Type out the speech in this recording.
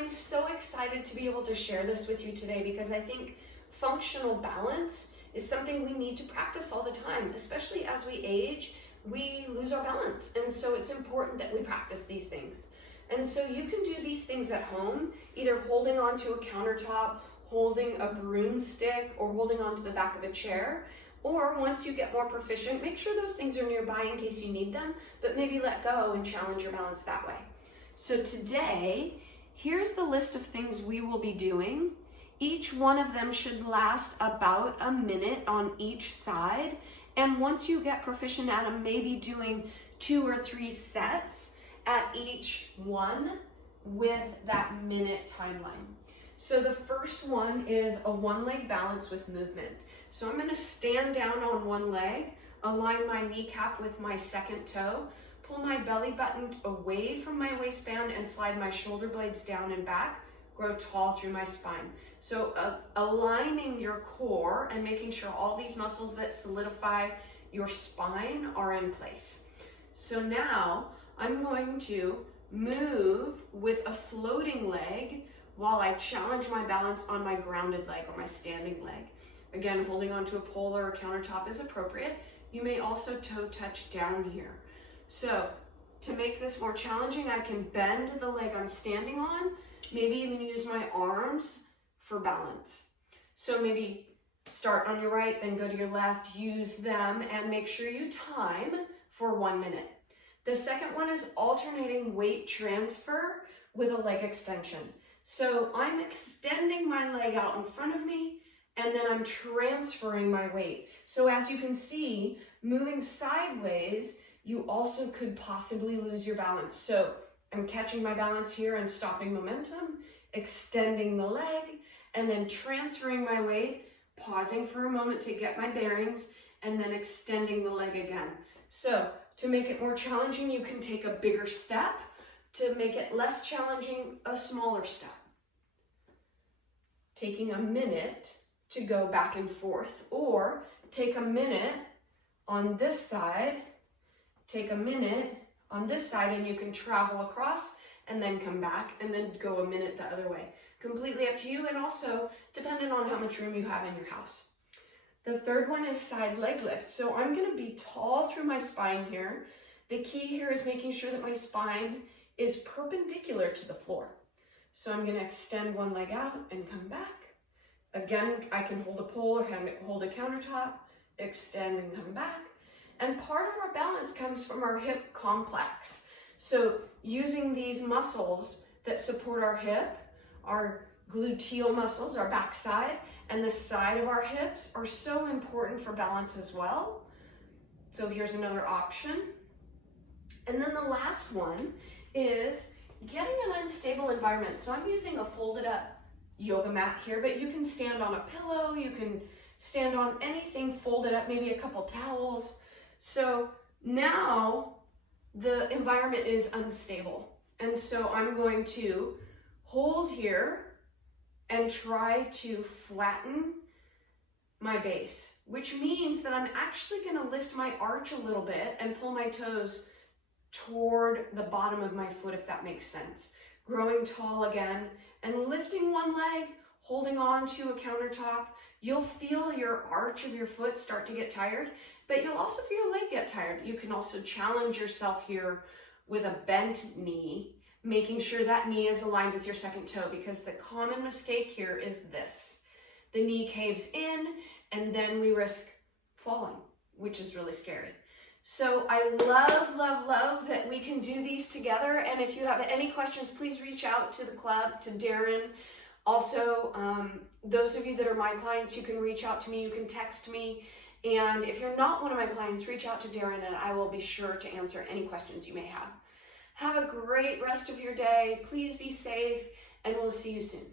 I'm so excited to be able to share this with you today because I think functional balance is something we need to practice all the time, especially as we age, we lose our balance. And so it's important that we practice these things. And so you can do these things at home, either holding onto a countertop, holding a broomstick, or holding onto the back of a chair. Or once you get more proficient, make sure those things are nearby in case you need them, but maybe let go and challenge your balance that way. So today, here's the list of things we will be doing. Each one of them should last about a minute on each side. And once you get proficient at them, maybe doing 2 or 3 sets at each one with that minute timeline. So the first one is a one-leg balance with movement. So I'm gonna stand down on one leg, align my kneecap with my second toe, pull my belly button away from my waistband and slide my shoulder blades down and back, grow tall through my spine. So aligning your core and making sure all these muscles that solidify your spine are in place. So now I'm going to move with a floating leg while I challenge my balance on my grounded leg or my standing leg. Again, holding onto a pole or a countertop is appropriate. You may also toe touch down here. So to make this more challenging, I can bend the leg I'm standing on, maybe even use my arms for balance. So maybe start on your right, then go to your left, use them, and make sure you time for 1 minute. The second one is alternating weight transfer with a leg extension. So I'm extending my leg out in front of me, and then I'm transferring my weight. So as you can see, moving sideways, you also could possibly lose your balance. So I'm catching my balance here and stopping momentum, extending the leg, and then transferring my weight, pausing for a moment to get my bearings, and then extending the leg again. So to make it more challenging, you can take a bigger step. To make it less challenging, a smaller step. Taking a minute to go back and forth, or take a minute on this side, take a minute on this side, and you can travel across and then come back and then go a minute the other way. Completely up to you, and also dependent on how much room you have in your house. The third one is side leg lift. So I'm gonna be tall through my spine here. The key here is making sure that my spine is perpendicular to the floor. So I'm gonna extend one leg out and come back. Again, I can hold a pole or hold a countertop, extend and come back. And part of our balance comes from our hip complex. So using these muscles that support our hip, our gluteal muscles, our backside, and the side of our hips are so important for balance as well. So here's another option. And then the last one is getting an unstable environment. So I'm using a folded up yoga mat here, but you can stand on a pillow, you can stand on anything folded up, maybe a couple towels. So now the environment is unstable. And so I'm going to hold here and try to flatten my base, which means that I'm actually gonna lift my arch a little bit and pull my toes toward the bottom of my foot, if that makes sense. Growing tall again and lifting one leg, holding on to a countertop. You'll feel your arch of your foot start to get tired, but you'll also feel your leg get tired. You can also challenge yourself here with a bent knee, making sure that knee is aligned with your second toe, because the common mistake here is this. The knee caves in and then we risk falling, which is really scary. So I love, love, love that we can do these together. And if you have any questions, please reach out to the club, to Darren. Also, those of you that are my clients, you can reach out to me, you can text me. And if you're not one of my clients, reach out to Darren and I will be sure to answer any questions you may have. Have a great rest of your day. Please be safe, and we'll see you soon.